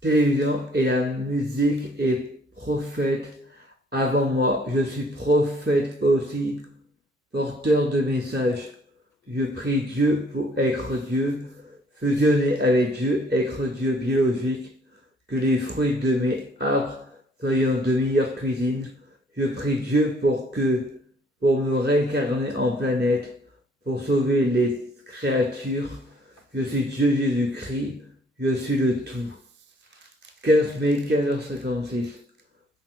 télévision et la musique est prophète avant moi. Je suis prophète aussi, porteur de messages. Je prie Dieu pour être Dieu, fusionner avec Dieu, être Dieu biologique, que les fruits de mes arbres soient de meilleure cuisine. Je prie Dieu pour me réincarner en planète, pour sauver les créatures. Je suis Dieu Jésus-Christ, je suis le tout. 15 mai 15h56.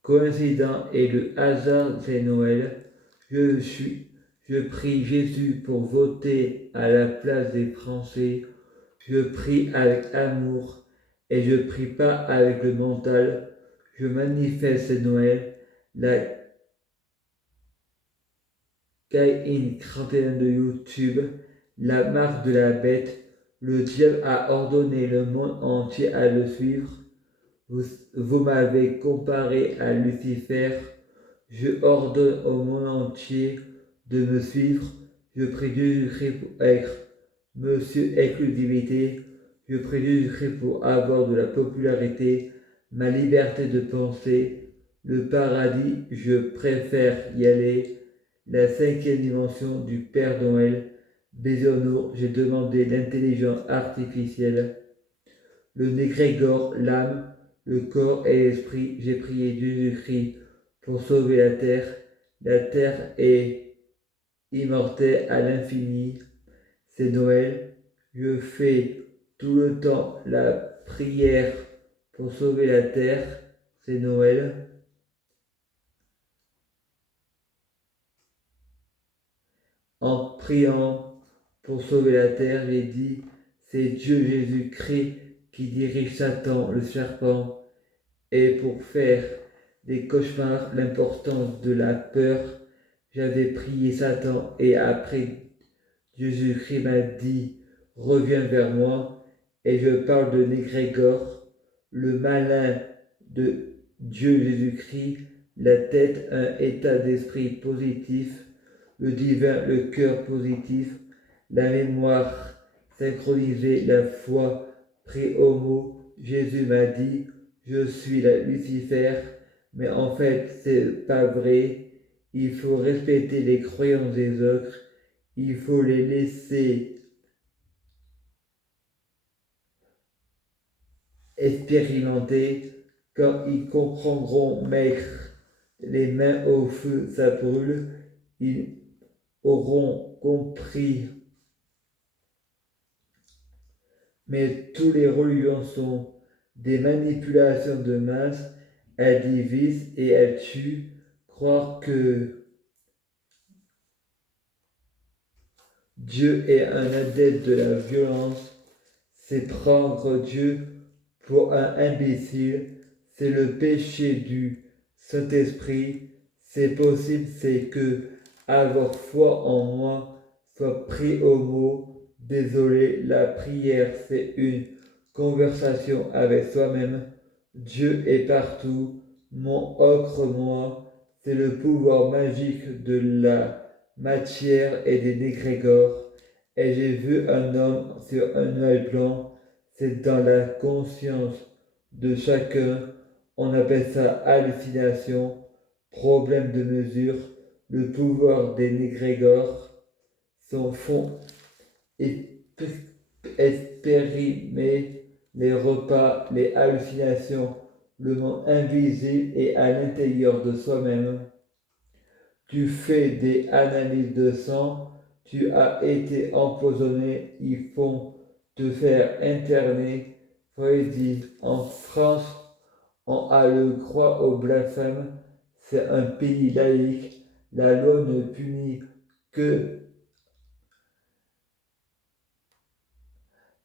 Coïncident et le hasard, c'est Noël. Je prie Jésus pour voter à la place des Français. Je prie avec amour et je prie pas avec le mental. Je manifeste Noël. La Kai-In 31 de YouTube, la marque de la bête. Le diable a ordonné le monde entier à le suivre. Vous m'avez comparé à Lucifer. Je ordonne au monde entier de me suivre. Je prie Jésus-Christ pour être Monsieur Exclusivité. Je prie Jésus-Christ pour avoir de la popularité, ma liberté de penser, le paradis, je préfère y aller, la cinquième dimension du Père Noël. Bisounours, j'ai demandé l'intelligence artificielle, le négrégore, l'âme, le corps et l'esprit. J'ai prié Jésus-Christ pour sauver la terre. La terre est immortelle à l'infini. C'est Noël. Je fais tout le temps la prière pour sauver la terre. C'est Noël. En priant pour sauver la terre, j'ai dit, c'est Dieu Jésus-Christ qui dirige Satan, le serpent, et pour faire des cauchemars, l'importance de la peur, j'avais prié Satan et après Jésus-Christ m'a dit, reviens vers moi, et je parle de Négrégor, le malin de Dieu Jésus-Christ, la tête, un état d'esprit positif, le divin, le cœur positif, la mémoire synchronisée, la foi pris au mot. Jésus m'a dit, je suis la Lucifer, mais en fait, c'est pas vrai. Il faut respecter les croyances des autres. Il faut les laisser expérimenter. Quand ils comprendront mettre les mains au feu, ça brûle. Ils auront compris. Mais toutes les religions sont des manipulations de masse. Elles divisent et elles tuent. Croire que Dieu est un adepte de la violence, c'est prendre Dieu pour un imbécile, c'est le péché du Saint-Esprit, c'est possible, c'est que avoir foi en moi soit pris au mot. Désolé, la prière, c'est une conversation avec soi-même. Dieu est partout, mon ocre moi, c'est le pouvoir magique de la matière et des négrégores. Et j'ai vu un homme sur un nuage blanc, c'est dans la conscience de chacun. On appelle ça hallucination, problème de mesure, le pouvoir des négrégores, son fond expérimer les repas, les hallucinations, le monde invisible et à l'intérieur de soi-même. Tu fais des analyses de sang, tu as été empoisonné, ils font te faire interner. Freddy, en France, on a le droit au blasphème, c'est un pays laïque, la loi ne punit que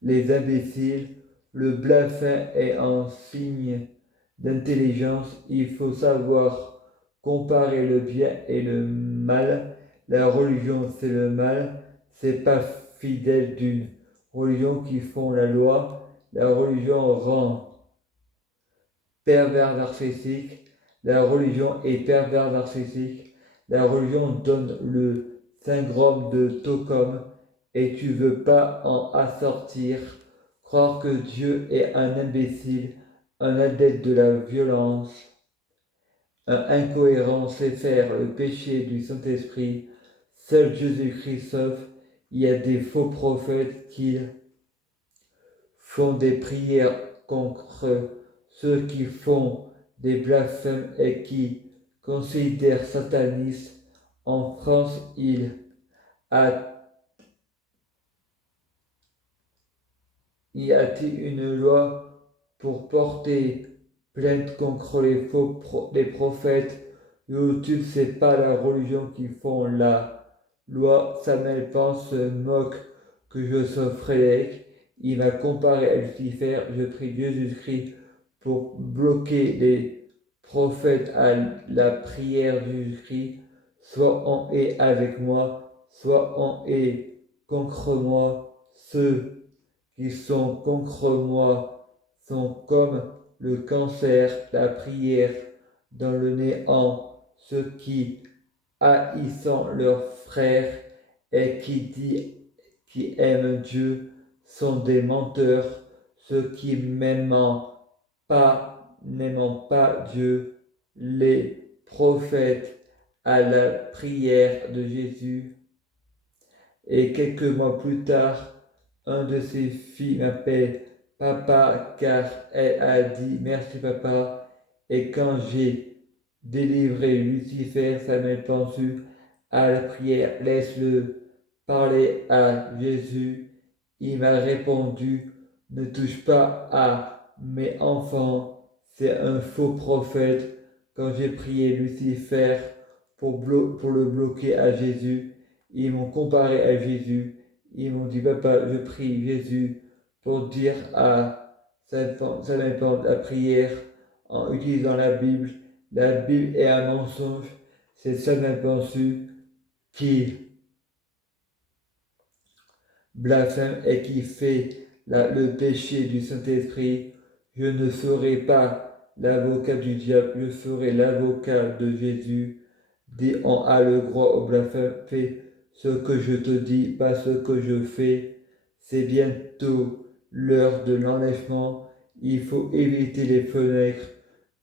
les imbéciles, le blasphème est un signe d'intelligence, il faut savoir comparer le bien et le mal. La religion, c'est le mal, c'est pas fidèle d'une religion qui font la loi. La religion rend pervers narcissique. La religion est pervers narcissique. La religion donne le syndrome de Stockholm et tu veux pas en assortir. Croire que Dieu est un imbécile un adepte de la violence, un incohérent sait faire le péché du Saint-Esprit. Seul Jésus-Christ sauve. Il y a des faux prophètes qui font des prières contre ceux qui font des blasphèmes et qui considèrent satanistes. En France, il y a-t-il une loi pour porter plainte contre les prophètes? YouTube, c'est pas la religion qui font la loi. Samuel Pans se moque que je sois Frédéric. Il m'a comparé à Lucifer. Je prie Jésus-Christ pour bloquer les prophètes à la prière de Jésus-Christ. Soit en haie avec moi, soit en haie contre moi. Ceux qui sont contre moi sont comme le cancer, la prière dans le néant, ceux qui haïssant leurs frères et qui aiment Dieu sont des menteurs, ceux qui n'aimant pas Dieu, les prophètes à la prière de Jésus. Et quelques mois plus tard, un de ses filles m'appelle papa car elle a dit merci papa. Et quand j'ai délivré Lucifer, ça m'est pensu à la prière, laisse-le parler à Jésus. Il m'a répondu, ne touche pas à mes enfants, c'est un faux prophète. Quand j'ai prié Lucifer pour le bloquer à Jésus, ils m'ont comparé à Jésus. Ils m'ont dit, papa, je prie Jésus pour dire à Saint la prière en utilisant la Bible. La Bible est un mensonge. C'est Saint Pensu qui blasphème et qui fait le péché du Saint-Esprit. Je ne serai pas l'avocat du diable, je serai l'avocat de Jésus. Dis on a le droit au blasphème, fais ce que je te dis, pas ce que je fais. C'est bientôt l'heure de l'enlèvement. Il faut éviter les fenêtres.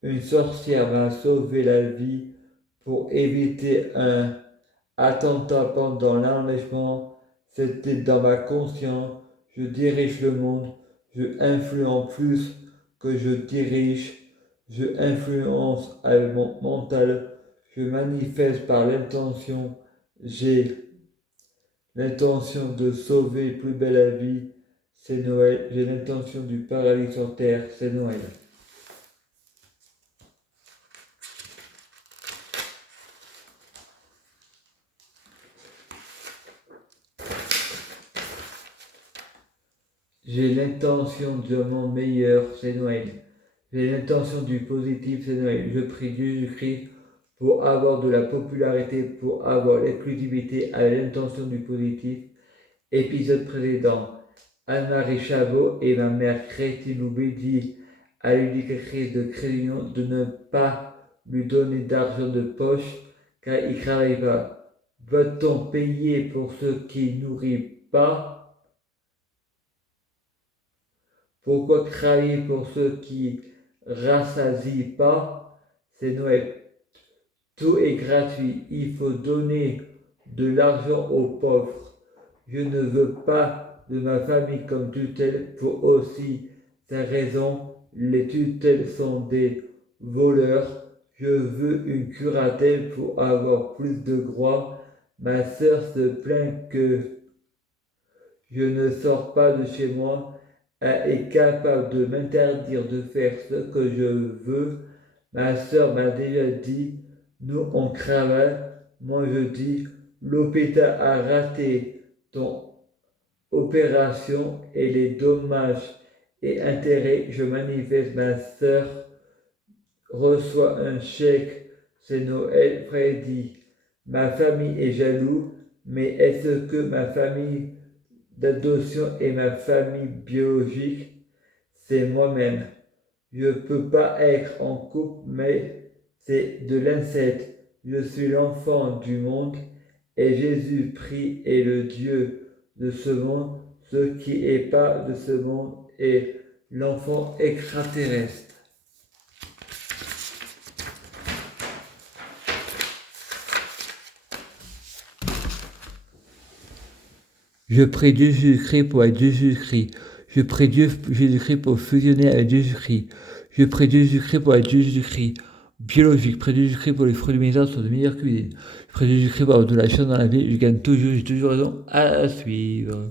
Une sorcière m'a sauvé la vie pour éviter un attentat pendant l'enlèvement. C'était dans ma conscience. Je dirige le monde. Je influence plus que je dirige. Je influence avec mon mental. Je manifeste par l'intention. J'ai l'intention de sauver plus belle la vie. C'est Noël. J'ai l'intention du paradis sur terre. C'est Noël. J'ai l'intention de mon meilleur, c'est Noël. J'ai l'intention du positif, c'est Noël. Je prie Jésus-Christ pour avoir de la popularité, pour avoir l'exclusivité à l'intention du positif. Épisode précédent. Anne-Marie Chabot et ma mère Christine Loubet dit à l'éducatrice de Crédillon de ne pas lui donner d'argent de poche car il ne travaille pas. Va-t-on payer pour ceux qui nourrissent pas? Pourquoi travailler pour ceux qui rassasient pas? C'est Noël. Tout est gratuit. Il faut donner de l'argent aux pauvres. Je ne veux pas de ma famille comme tutelle pour aussi ces raisons. Les tutelles sont des voleurs. Je veux une curatelle pour avoir plus de droits. Ma sœur se plaint que je ne sors pas de chez moi. Elle est capable de m'interdire de faire ce que je veux. Ma sœur m'a déjà dit, nous on travaille. Moi je dis, l'hôpital a raté ton opération et les dommages et intérêts. Je manifeste, ma sœur reçoit un chèque. C'est Noël, Freddy. Ma famille est jaloux, mais est-ce que ma famille d'adoption et ma famille biologique, c'est moi-même? Je ne peux pas être en couple, mais c'est de l'inceste. Je suis l'enfant du monde et Jésus-Christ est le Dieu de ce monde. Ce qui n'est pas de ce monde est l'enfant extraterrestre. Je prie Dieu Jésus-Christ pour être Dieu Jésus-Christ. Je prie Dieu Jésus-Christ pour fusionner avec Dieu Jésus-Christ. Je prie Dieu Jésus-Christ pour être Dieu Jésus-Christ. Biologique, prie Dieu Jésus-Christ pour les fruits du ministère sont de meilleure cuisine. Je prie Dieu Jésus-Christ pour avoir de la chance dans la vie. Je gagne toujours, j'ai toujours raison à suivre.